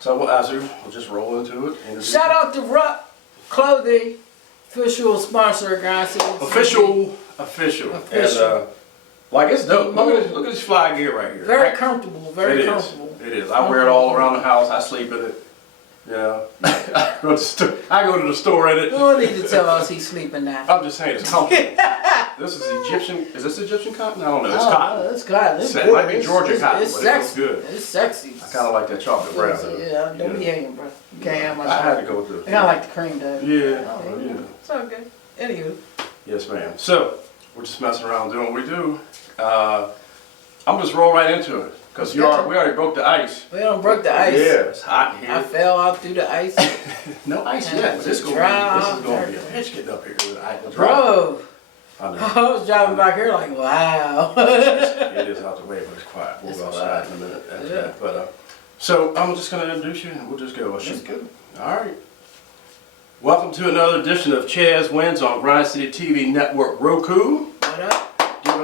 So we'll just roll into it. Shout out to Ruck Clothing, official sponsor of Grind City. Official. And like it's dope. Look at this fly gear right here. Very comfortable. Very comfortable. It is. I wear it all around the house. I sleep in it. Yeah. I go to the store in it. You don't need to tell us he's sleeping now. I'm just saying it's comfortable. This is Egyptian. Is this Egyptian cotton? I don't know. It's cotton. It's cotton. It might be Georgia cotton, it's but sexy. it feels good. It's sexy. I kind of like that chocolate brown. Yeah, don't be hating, bro. You can't have my I had to go with the. I kind of like the cream, though. Yeah. It's all good. Anywho. Yes, ma'am. So we're just messing around doing what we do. I'm just roll right into it because we already broke the ice. We done broke the ice. Yeah, it's hot in here. I fell out through the ice. No ice yet. But this is gonna be a bitch getting up here with the ice. Bro. I was driving back here like, wow. It is out the way, but it's quiet. We'll go outside in a minute. Yeah. But so I'm just gonna introduce you, and we'll just go. Let's go. All right. Welcome to another edition of Chazzwins on Grind City TV Network Roku. What up? Give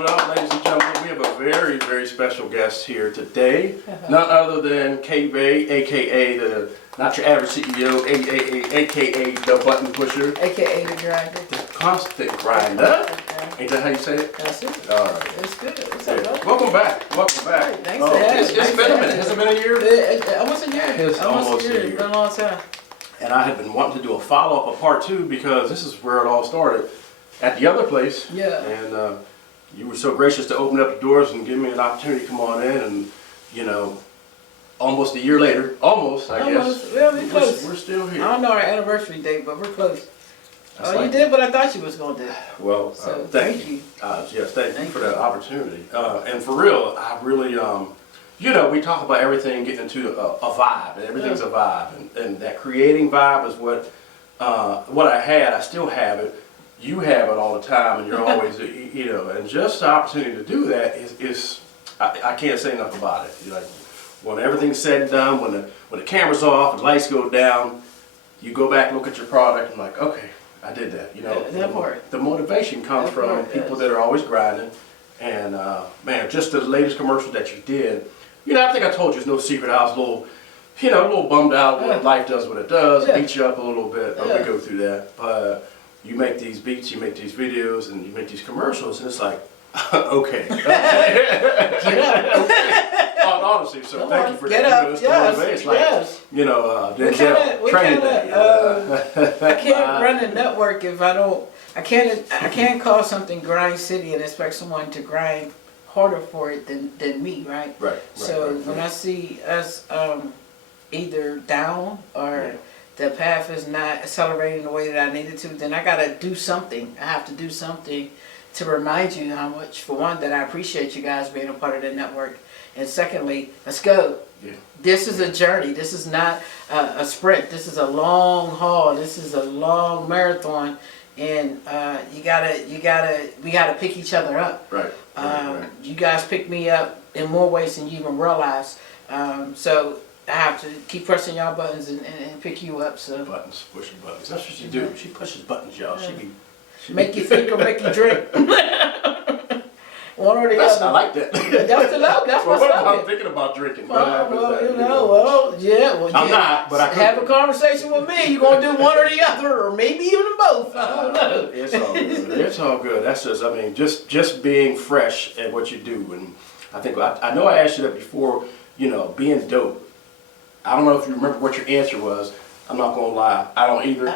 it up, ladies and gentlemen. We have a very, very special guest here today. None other than K-Bay, aka not your average CEO, aka the button pusher, AKA the grinder. the constant grinder. Okay. Ain't that how you say it? That's it. All right. It's good. It's Yeah. okay. Welcome back. Welcome back. Right, thanks for having me. It's been a minute. Has it been a year? Almost a year. It's almost a year. It's been a long time. And I had been wanting to do a follow-up, a part two, because this is where it all started at the other place. Yeah. And you were so gracious to open up the doors and give me an opportunity to come on in. And, you know, almost a year later, I guess. Well, we're close. We're still here. I don't know our anniversary date, but we're close. That's You did what I thought you was going to do. Well, So, thank you. Yes, thank you for that opportunity. And for real, I really, you know, we talk about everything getting into a vibe, and everything's a vibe, and that creating vibe is what I had. I still have it. You have it all the time, and you're always, you know, and just the opportunity to do that is I can't say enough about it. You're like, when everything's said and done, when the camera's off, the lights go down, you go back and look at your product, and like, okay, I did that. You know, That part. The motivation comes That from part, people yes. that are always grinding, and man, just the latest commercial that you did. You know, I think I told you it's no secret. I was a little bummed out when life does what it does, beat you up a little bit. But we go through that. But you make these beats, you make these videos, and you make these commercials, and it's like, okay. Honestly, so thank you for that. You know, it's like, you know, training day. I can't run a network if I don't. I can't call something Grind City and expect someone to grind harder for it than me, right? Right. So when I see us either down or the path is not accelerating the way that I needed to, then I gotta do something. I have to do something to remind you how much, for one, that I appreciate you guys being a part of the network, and secondly, let's go. Yeah. This is a journey. This is not a sprint. This is a long haul. This is a long marathon, and we gotta pick each other up. Right. You guys pick me up in more ways than you even realize. So I have to keep pressing y'all buttons and pick you up. So buttons, pushing buttons. That's what she do. She pushes buttons, y'all. She make you think or make you drink. One or the other. I like that. That's the love. That's what's up. I'm thinking about drinking. I'm not, but I have a conversation with me. You're gonna do one or the other, or maybe even both. I don't know. It's all good. It's all good. That's just, I mean, just being fresh at what you do, and I think I know I asked you that before. You know, being dope. I don't know if you remember what your answer was. I'm not gonna lie, I don't either.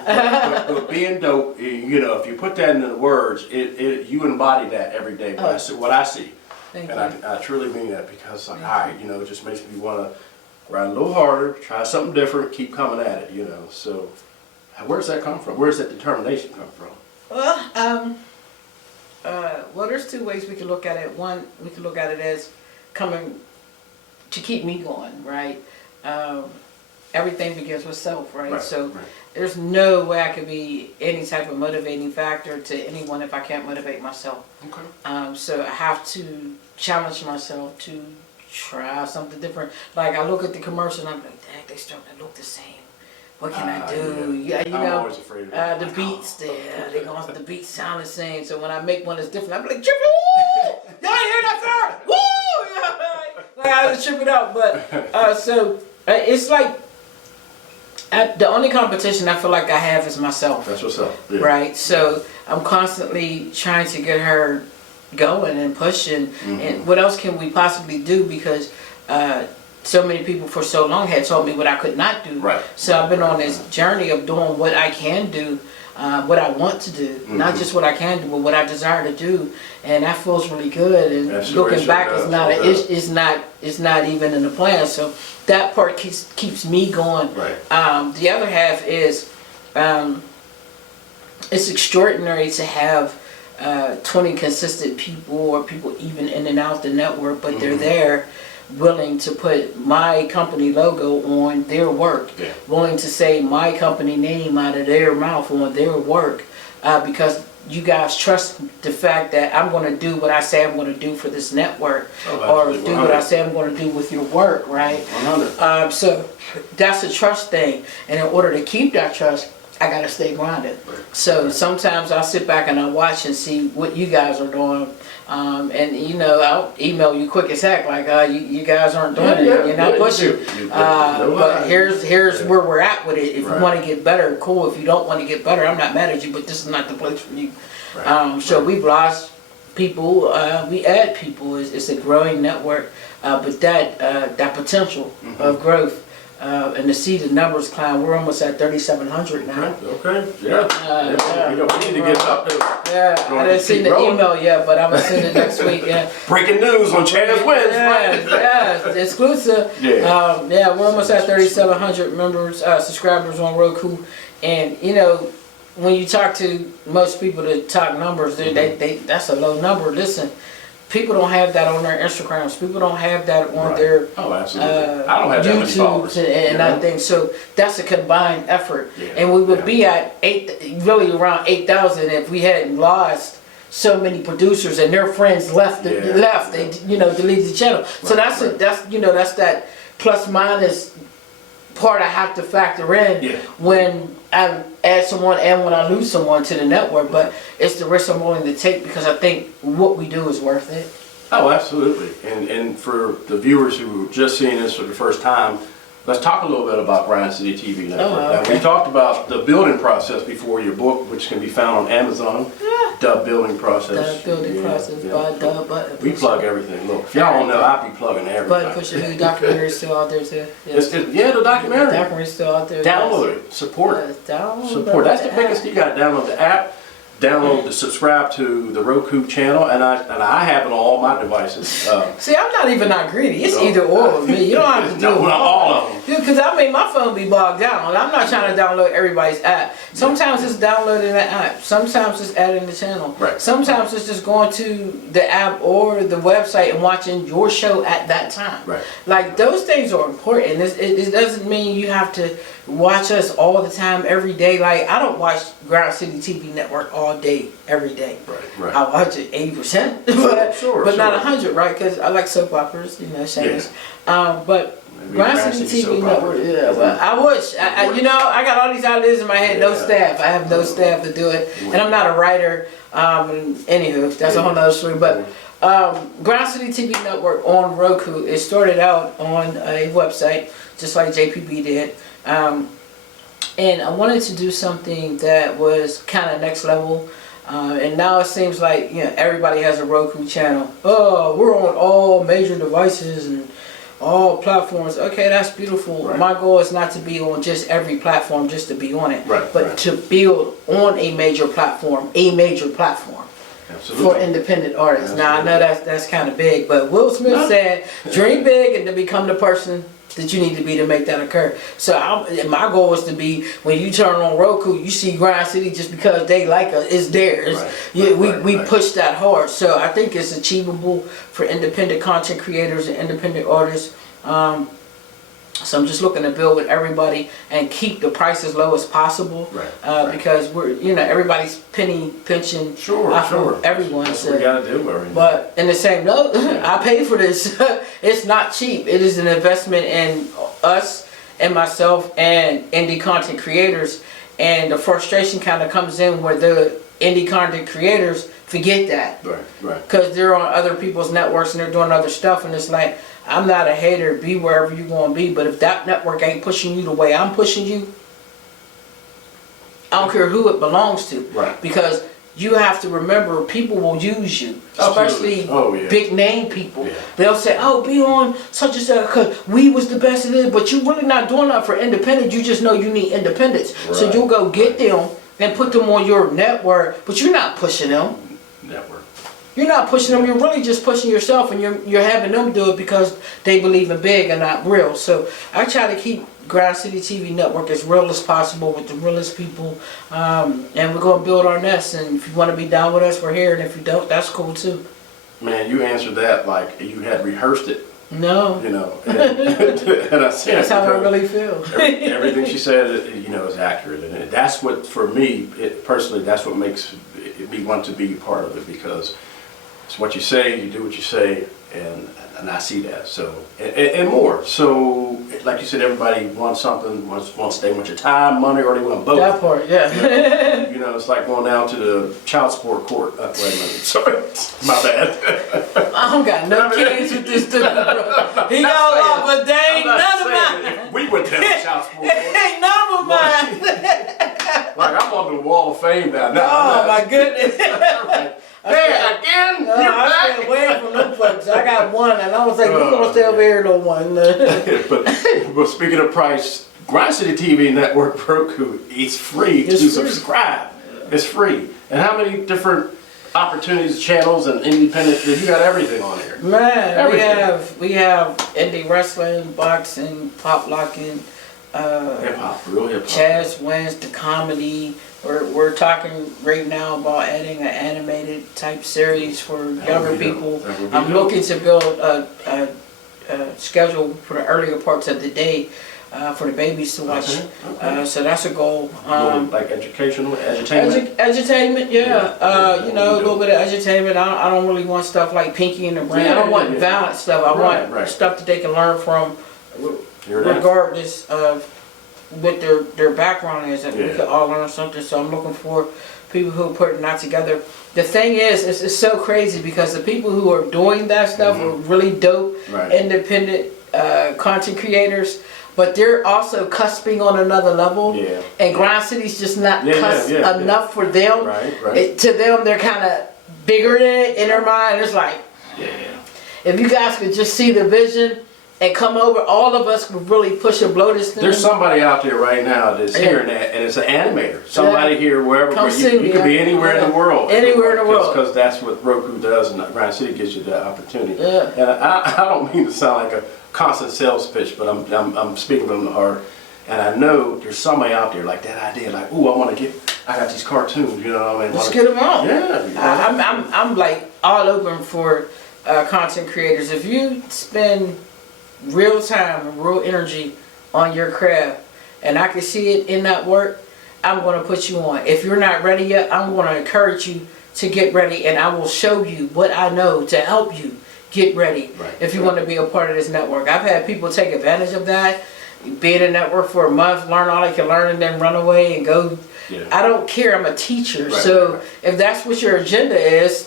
But being dope, you know, if you put that into the words, you embody that every day. What I see. Thank and you. I truly mean that, because like, all right, you know, it just makes me want to grind a little harder, try something different, keep coming at it, you know. So, where's that come from? Where's that determination come from? Well, there's two ways we can look at it. One, we can look at it as coming to keep me going, right? Everything begins with self, right? So there's no way I could be any type of motivating factor to anyone if I can't motivate myself. Okay. So I have to challenge myself to try something different. Like I look at the commercial and I'm like, dang, they starting to look the same. What can I do? Yeah, you I'm know, always afraid of that. the beats there, the beats sound the same. So when I make one that's different, I'm like, trip it! Y'all hear that, sir? Woo! Like I was tripping out, but so It's like the only competition I feel like I have is myself. That's what's up. Yeah. Right. So I'm constantly trying to get her going and pushing. And what else can we possibly do? Because so many people for so long had told me what I could not do. Right. So I've been on this journey of doing what I can do, what I want to do, not just what I can do, but what I desire to do, and that feels really good. And looking back, it's not even in the plan. So that part keeps me going. Right. The other half is it's extraordinary to have 20 consistent people, or people even in and out the network, but they're there, willing to put my company logo on their work, willing to say my company name out of their mouth on their work, because you guys trust the fact that I'm going to do what I say I'm going to do for this network, or do what I say I'm going to do with your work, right? 100. So that's a trust thing, and in order to keep that trust, I gotta stay grounded. So sometimes I'll sit back and I'll watch and see what you guys are doing. And you know, I'll email you quick as heck, like you guys aren't doing it, you're not pushing. But here's where we're at with it. If you want to get better, cool. If you don't want to get better, I'm not mad at you, but this is not the place for you. So we've lost people, we add people. It's a growing network, but that potential of growth. And to see the numbers climb, we're almost at 3,700 now. Okay, yeah. We need to get up there. Yeah, I didn't see the email yet, but I'm gonna send it next week. Yeah. Breaking news on Chazzwins. Yeah, exclusive. Yeah, we're almost at 3,700 members, subscribers on Roku, and you know, when you talk to most people that talk numbers, they that's a low number. Listen. People don't have that on their Instagrams. People don't have that on their I don't have YouTubes and that thing. So that's a combined effort. And we would be at around 8,000 if we hadn't lost so many producers and their friends left. They deleted the channel. So that's that plus minus part I have to factor in when I add someone and when I lose someone to the network, but it's the risk I'm willing to take because I think what we do is worth it. Oh, absolutely. And for the viewers who are just seeing this for the first time, let's talk a little bit about Grind City TV Network. Now, we talked about the building process before your book, which can be found on Amazon. The building process. The building process by Dub Button. We plug everything. Look, if y'all don't know, I be plugging everything. Button Pusher, who documentary is still out there too. Yes. The documentary. The documentary is still out there. Download it. Support it. Download That's the biggest thing. You got to download the app. Download subscribe to the Roku channel, and I have it on all my devices. See, I'm not greedy. It's either or with me. You don't have to do all of them. Because I mean, my phone be bogged down. I'm not trying to download everybody's app. Sometimes it's downloading the app. Sometimes it's adding the channel. Right. Sometimes it's just going to the app or the website and watching your show at that time. Right. Like those things are important. It doesn't mean you have to watch us all the time, every day. Like I don't watch Grind City TV Network all day, every day. Right. I watch it 80%, but not 100, right? Because I like soap operas, shameless. But Grind City TV Network, well, I wish. I got all these ideas in my head. No staff. I have no staff to do it, and I'm not a writer. Anywho, that's a whole nother story. But Grind City TV Network on Roku. It started out on a website, just like JPB did. And I wanted to do something that was kind of next level. And now it seems like everybody has a Roku channel. Oh, we're on all major devices and all platforms. Okay, that's beautiful. Right. My goal is not to be on just every platform just to be on it, but to build on a major platform. Absolutely. For independent artists. Absolutely. Now I know that's kind of big, but Will Smith said, "Dream big and to become the person that you need to be to make that occur." So my goal is to be, when you turn on Roku, you see Grind City just because they like us, it's theirs. We push that hard. So I think it's achievable for independent content creators and independent artists. So I'm just looking to build with everybody and keep the price as low as possible, because we're everybody's pinching off of everyone. That's what we gotta do. But in the same note, I pay for this. It's not cheap. It is an investment in us and myself and indie content creators. And the frustration kind of comes in where the indie content creators forget that, because they're on other people's networks and they're doing other stuff, and it's like, I'm not a hater, be wherever you're gonna be, but if that network ain't pushing you the way I'm pushing you, I don't care who it belongs to. Right. Because you have to remember, people will use you, especially big name people. Yeah. They'll say, oh, be on such and such because we was the best at it, but you really not doing that for independent. You just know you need independence. Right. So you'll go get them and put them on your network, but you're not pushing them. Network. You're not pushing them, you're really just pushing yourself, and you're having them do it because they believe in big and not real. So I try to keep Grind City TV Network as real as possible with the realest people, and we're going to build our nest, and if you want to be down with us, we're here, and if you don't, that's cool too. Man, you answered that like you had rehearsed it. No. You know, and I said that's how I really feel. everything she said, you know, is accurate, and that's what, for me, personally, that's what makes me want to be part of it, because it's what you say, you do what you say, and I see that. So and more. So like you said, everybody wants something. Wants they want your time, money, or they want both. That part, yeah. You know, it's like going down to the child support court. Wait a minute, sorry, my bad. I don't got no kids with this dude. He got a lot, but they ain't none of mine. We went down to child support court. Ain't none of mine. Like I'm on the wall of fame now. Oh my goodness. Hey, again? No, I stay away from them folks. I got one, and I was like, we're gonna stay over here, no one. but speaking of price, Grind City TV Network Roku, it's free to subscribe. It's free. And how many different opportunities, channels, and independent? You got everything on here. Man, everything. we have indie wrestling, boxing, pop locking, hip hop, real hip hop. Chazzwins, the comedy. We're talking right now about adding an animated type series for younger people. I'm looking to build a schedule for the earlier parts of the day for the babies to watch. Okay. So that's a goal. Like educational, edutainment? Edutainment, yeah. You know, a little bit of edutainment. I don't really want stuff like Pinky and the Brain. I don't want violent stuff. I want stuff that they can learn from, regardless of what their background is, and we could all learn something. So I'm looking for people who are putting that together. The thing is, it's so crazy because the people who are doing that stuff are really dope, independent content creators, but they're also cusping on another level. Yeah. And Grind City's just not enough for them. To them, they're kind of bigger than it in their mind. It's like, if you guys could just see the vision and come over, all of us would really push and blow this thing. There's somebody out there right now that's hearing that, and it's an animator. Somebody here, wherever, you could be anywhere in the world. Anywhere in the world. Because that's what Roku does, and Grind City gives you that opportunity. Yeah. And I don't mean to sound like a constant sales pitch, but I'm speaking from the heart. And I know there's somebody out there like that idea, like, ooh, I got these cartoons, you know what I mean? Let's get them on. Yeah. I'm like all open for content creators. If you spend real time and real energy on your craft, and I can see it in that work, I'm going to put you on. If you're not ready yet, I'm going to encourage you to get ready, and I will show you what I know to help you get ready if you want to be a part of this network. I've had people take advantage of that, be in a network for a month, learn all they can learn, and then run away and go. I don't care, I'm a teacher, so if that's what your agenda is,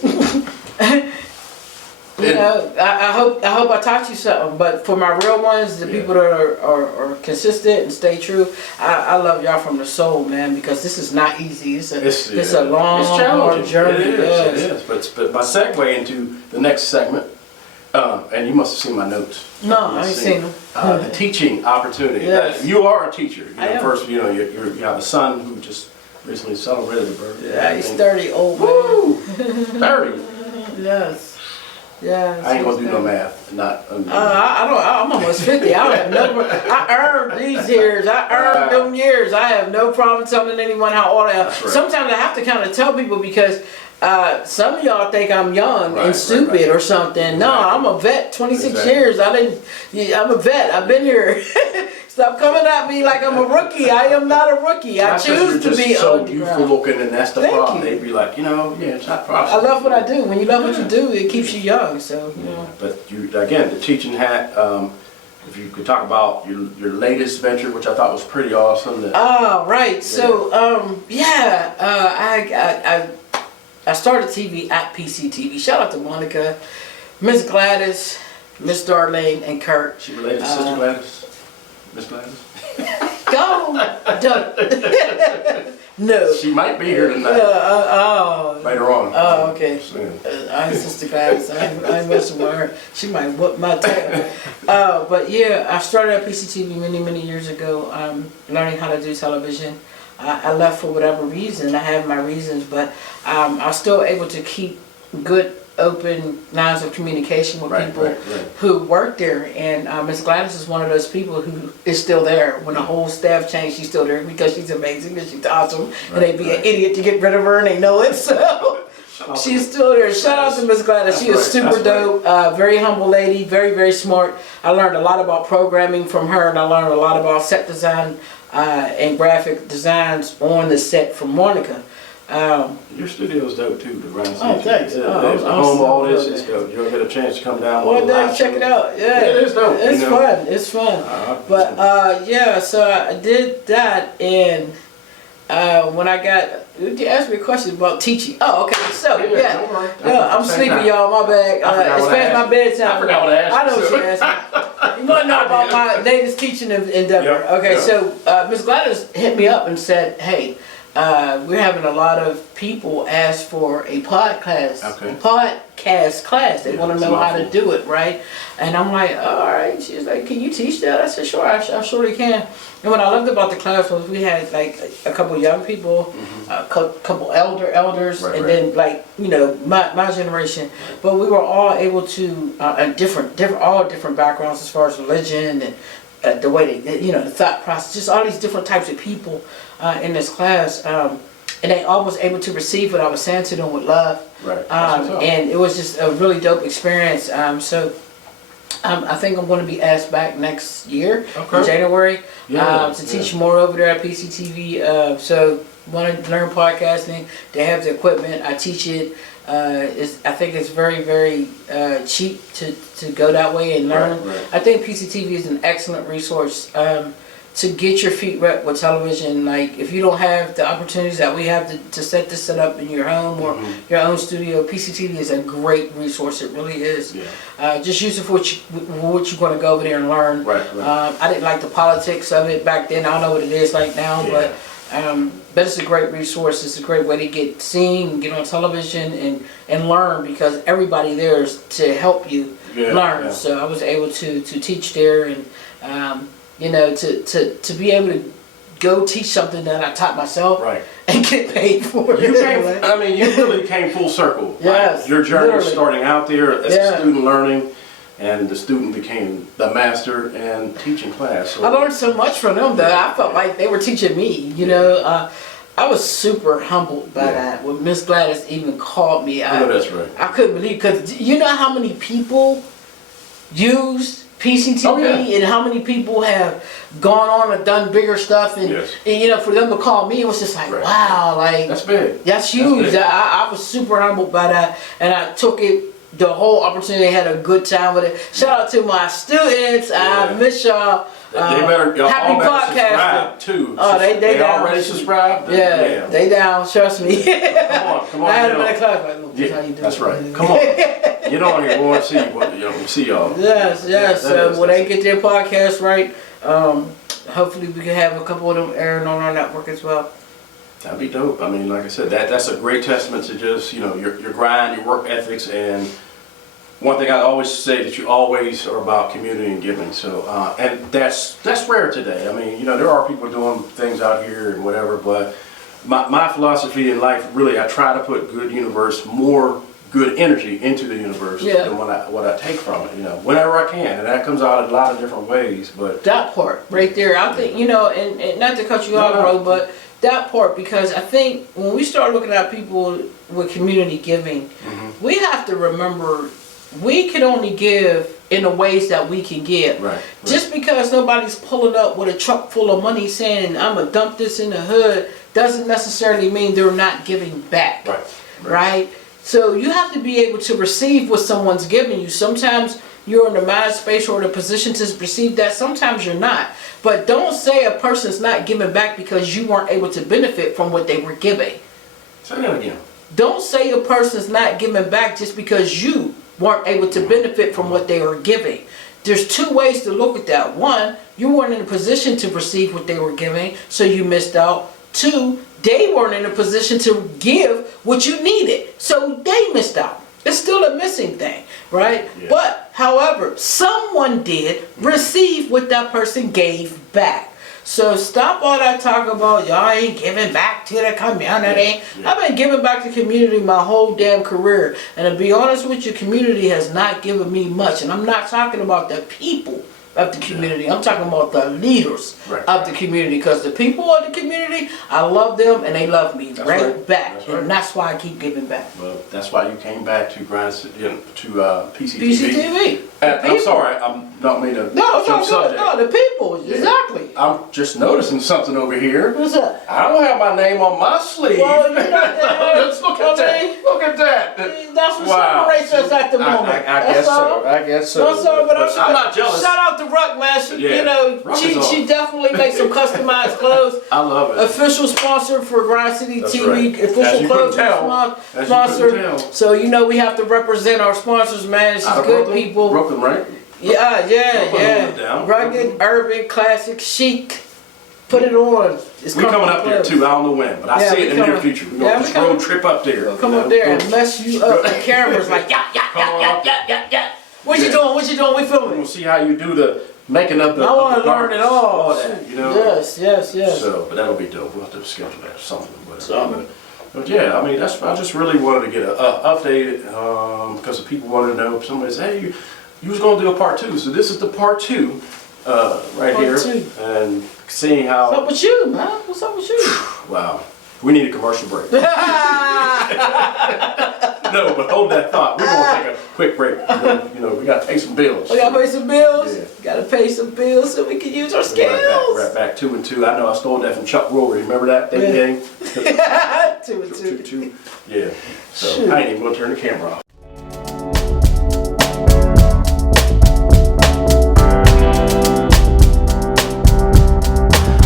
you know, I hope I taught you something. But for my real ones, the people that are consistent and stay true, I love y'all from the soul, man, because this is not easy. It's a long, hard journey. It is. But my segue into the next segment, and you must have seen my notes. No, I ain't seen them. The teaching opportunity. Yes. You are a teacher. You know, I am. First, you know, you have a son who just recently celebrated a birthday. Yeah, he's 30, old man. Woo! 30. Yes. Yeah, I ain't gonna do no math. I'm almost 50. I earned these years. I earned them years. I have no problem telling anyone how old I am. Sometimes I have to kind of tell people because some of y'all think I'm young and stupid or something. Exactly. No, I'm a vet. 26 years. I'm a vet. I've been here. Stop coming at me like I'm a rookie. I am not a rookie. I choose to be so youthful looking, and that's the problem. They'd be like, you know, it's not possible. I love what I do. When you love what you do, it keeps you young. So, you know. But again, the teaching hat. If you could talk about your latest venture, which I thought was pretty awesome. Right. So, I started TV at PC TV. Shout out to Monica, Miss Gladys, Miss Darlene, and Kurt. She related to Sister Gladys? Miss Gladys? Go! No. She might be here tonight. Later on. Oh, okay. Soon. I'm Sister Gladys. I'm messing with her. She might whoop my tail. But yeah, I started at PCTV many years ago, learning how to do television. I left for whatever reason. I have my reasons, but I was still able to keep good, open lines of communication with people who work there. And Miss Gladys is one of those people who is still there. When the whole staff changed, she's still there because she's amazing and she's awesome. And they'd be an idiot to get rid of her, and they know it. So she's still there. Shout out to Miss Gladys. She is super dope. Very humble lady. Very smart. I learned a lot about programming from her, and I learned a lot about set design and graphic designs on the set from Monica. Your studio's dope too, the Grind Oh, thanks. Yeah, I'm home, so all this good. is dope. You'll get a chance to come down. One day, check it out. Yeah, it is dope. It's fun. It's fun. But yeah, so I did that, and when I got, you asked me a question about teaching. Oh, okay. So yeah, I'm sleepy, y'all. My bad. It's past my bedtime. I forgot what I asked. I know what you asked me. You want to know about my latest teaching endeavor? Okay, so Miss Gladys hit me up and said, "Hey, we're having a lot of people ask for a podcast class. They want to know how to do it, right?" And I'm like, all right. She's like, "Can you teach that?" I said, "Sure, I surely can." And what I loved about the class was we had like a couple young people, a couple elders, and then like, you know, my generation. But we were all able to, all different backgrounds as far as religion and the way they, you know, the thought process, just all these different types of people in this class. And they all was able to receive what I was saying to them with love. And it was just a really dope experience. I think I'm going to be asked back next year in January to teach more over there at PCTV. So want to learn podcasting. They have the equipment. I teach it. I think it's very cheap to go that way and learn. I think PCTV is an excellent resource to get your feet wet with television. Like, if you don't have the opportunities that we have to set this up in your home or your own studio, PCTV is a great resource. It really is. Just use it for what you're going to go over there and learn. I didn't like the politics of it back then. I don't know what it is like now, but it's a great resource. It's a great way to get seen, get on television, and learn, because everybody there is to help you learn. So I was able to teach there, and you know, to be able to go teach something that I taught myself and get paid for it. You really came full circle. Yes, your journey literally. Starting out there as a student learning, and the student became the master and teaching class. So I learned so much from them that I felt like they were teaching me. You know, I was super humbled by that. When Miss Gladys even called me, that's right. I couldn't believe, because you know how many people use PCTV and how many people have gone on and done bigger stuff, and you know, for them to call me, it was just like, wow, like that's big. That's huge. I was super humbled by that, and I took it. The whole opportunity, had a good time with it. Shout out to my students. I miss y'all. Happy podcasting too. They down. Already subscribed. They down. Trust me. Come on. I had them in the class. Like, look, how you doing? That's right. Come on. Get on here. We want to see you. We see y'all. Yes. So when they get their podcast right, hopefully we can have a couple of them airing on our network as well. That'd be dope. I mean, like I said, that's a great testament to just, you know, your grind, your work ethics, and one thing I always say, that you always are about community and giving. So, and that's rare today. I mean, you know, there are people doing things out here and whatever, but my philosophy in life, really, I try to put more good energy into the universe than what I take from it, you know, whenever I can, and that comes out in a lot of different ways. But that part right there, I think, you know, and not to cut you off, bro, but that part, because I think when we start looking at people with community giving, we have to remember we can only give in the ways that we can give. Just because nobody's pulling up with a truck full of money saying, I'm going to dump this in the hood, doesn't necessarily mean they're not giving back. Right? So you have to be able to receive what someone's giving you. Sometimes you're in the mind space or the position to receive that. Sometimes you're not. But don't say a person's not giving back because you weren't able to benefit from what they were giving. Say that again. Don't say a person's not giving back just because you weren't able to benefit from what they were giving. There's two ways to look at that. One, you weren't in a position to receive what they were giving, so you missed out. Two, they weren't in a position to give what you needed, so they missed out. It's still a missing thing, right? Yeah. But, however, someone did receive what that person gave back. So stop all that talk about y'all ain't giving back to the community. Yeah. I've been giving back to the community my whole damn career. And to be honest with you, community has not given me much. And I'm not talking about the people of the community. I'm talking about the leaders of the community. Because the people of the community, I love them and they love me right back. And that's why I keep giving back. Well, that's why you came back to PCTV. PCTV. I'm sorry, I'm not meaning to jump subject. No, the people, exactly. I'm just noticing something over here. What's that? I don't have my name on my sleeve. Well, you got look at that. Look at that. That's what separates us at the moment. I guess so. I guess so. No, sir, but I'm not jealous. Shout out to Ruck, man. She definitely makes some customized clothes. I love it. Official sponsor for Grind City TV. Right. Official clothing sponsor. So we have to represent our sponsors, man. She's good people. Brooklyn, right? Yeah. Rugged, urban, classic, chic. Put it on. We're coming up there too. I don't know when, but I see it in the near future. We're going to just road trip up there. We'll come up there and mess you up. The camera's like, yeah. What you doing? We filming. We'll see how you do the making up the. I want to learn it all. That, Yes. So, but that'll be dope. We'll have to schedule that or something. But yeah, I mean, I just really wanted to get updated because people wanted to know. Somebody said, hey, you was going to do a part 2. So this is the part 2 part here. 2. And seeing how. What's up with you, man? What's up with you? Wow. We need a commercial break. No, but hold that thought. We're going to take a quick break. We got to pay some bills. We got to pay some bills? Yeah. Got to pay some bills so we can use our skills. Right back 2 and 2. I know I stole that from Chuck Rory. Remember that game? 2 and 2. Yeah. So I ain't even going to turn the camera off.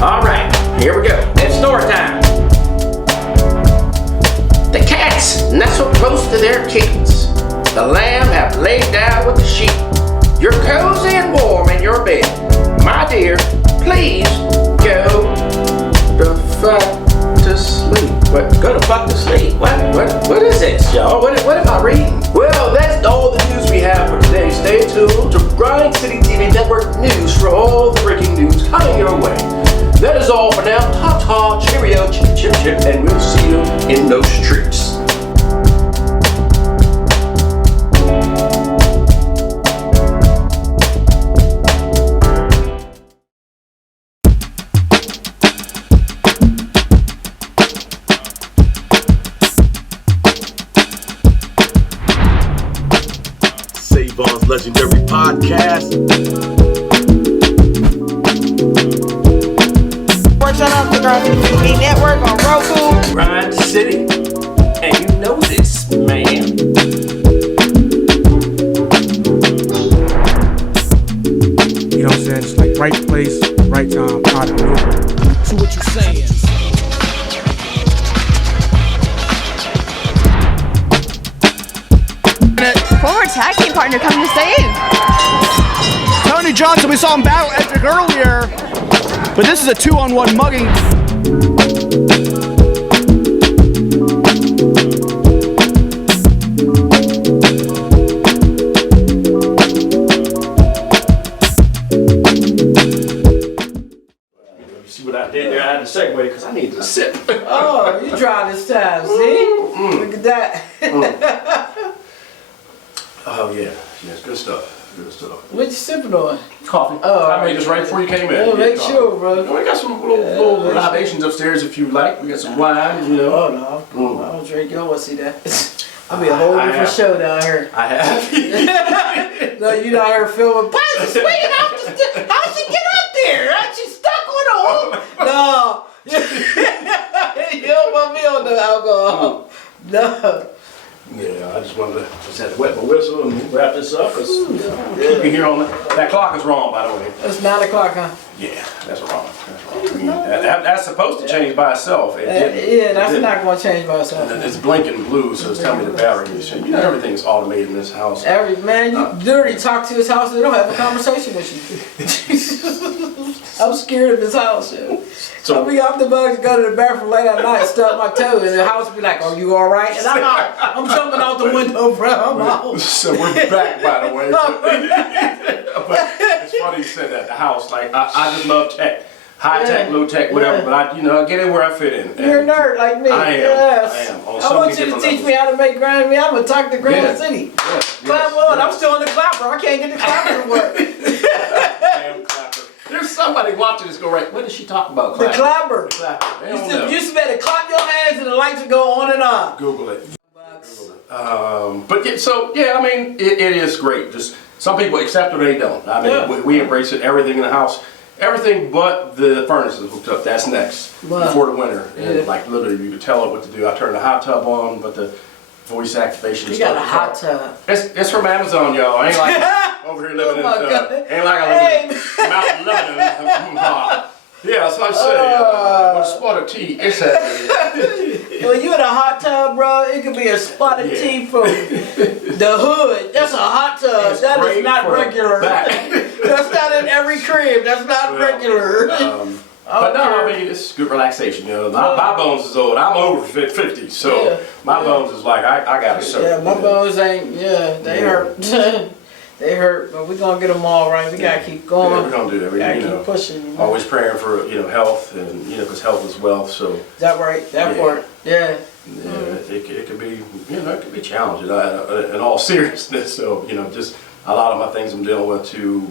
All right, here we go. It's story time. The cats nestle close to their kittens. The lamb have laid down with the sheep. You're cozy and warm in your bed. My dear, please go the fuck to sleep. What? Go the fuck to sleep? What is this, y'all? What am I reading? Well, that's all the news we have for today. Stay tuned to Grind City TV Network News for all the breaking news coming your way. That is all for now. Ta-ta, cheerio, chip, and we'll see you in those streets. Savon's Legendary Podcast. Shout out to Grind City TV Network on Roku. Grind City, and you know this, man. You know what I'm saying? It's like right place, right time, out of nowhere. So what you saying? Former tag team partner coming to save. Tony Johnson, we saw him battle Edric earlier, but this is a 2-on-1 mugging. See what I did there? I had to segue because I needed to sit. Oh, you dry this time, see? Look at that. Oh yeah, yes, good stuff. What you sipping on? Coffee. Oh, I made this right before you came in. Yeah, make sure, bro. We got some little libations upstairs if you like. We got some wine, Oh no, I don't drink. You don't want to see that. I'll be a whole different show down here. I have. No, you down here filming. Why is she swinging out the how'd she get up there? How'd she stuck on the hole? No. You don't want me on the alcohol. No. Yeah, I just had to wet my whistle and wrap this up. Keep you here on that clock is wrong, by the way. It's 9 o'clock, huh? Yeah. That's wrong. I mean, that's supposed to change by itself. It didn't. Yeah, that's not gonna change by itself. And it's blinking blue, so it's telling me the battery is changing. You know, everything's automated in this house. Man, you literally talk to his house and they don't have a conversation with you. I'm scared of his house. Yeah. So I'll be off the bugs, go to the bathroom late at night, stub my toe, and the house be like, "Are you all right?" And I'm out. I'm jumping out the window, bro. I'm out. So we're back, by the way. But it's funny you said that. The house, like I just love tech, high tech, low tech, whatever. But I get in where I fit in. You're a nerd like me. I am. Yes. I am. I want you to teach me how to make Grand. I'm gonna talk to Grand City. Clap on. I'm still in the clapper. I can't get the clapper to work. Damn clapper. There's somebody watching this go right. What is she talking about? The clapper. Clapper. They You don't used know. to be able to clap your hands and the lights would go on and on. Google it. But yeah, so yeah, I mean, it is great. Just some people accept it or they don't. I mean, we embrace it. Everything in the house, everything but the furnace is hooked up. That's next before the winter. And like literally, you can tell it what to do. I turn the hot tub on, but the voice activation. You got a hot tub. It's from Amazon, y'all. Ain't like over here living ain't like I live in Mount Lebanon. Yeah, so I say, with a spot of tea, it's happening. When you in a hot tub, bro, it could be a spot of tea from the hood. That's a hot tub. It's That is great not for regular. back. That's not in every crib. That's not regular. But no, I mean, it's good relaxation. You know, my bones is old. I'm over 50, so my bones is like, I got to serve. Yeah, my bones ain't, they hurt. They hurt, but we're going to get them all right. We got to keep going. Yeah, we're going to do that. We got to keep pushing. You know? Always praying for, health and, because health is wealth, so. Is that right? That part, yeah. Yeah, it could be, it could be challenging in all seriousness. So, just a lot of my things I'm dealing with too,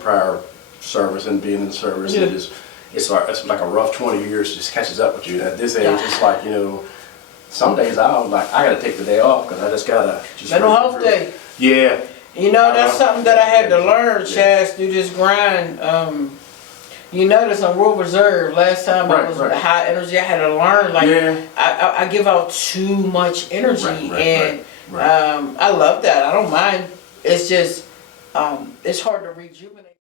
prior service and being in service. And just, it's like a rough 20 years just catches up with you. At this age, it's like, some days I got to take the day off because I just got to. Mental health day. Yeah. That's something that I had to learn, Chaz, through this grind. You notice I'm real reserved. Last time I was high energy, I had to learn. I give out too much energy, and I love that. I don't mind. It's just it's hard to rejuvenate.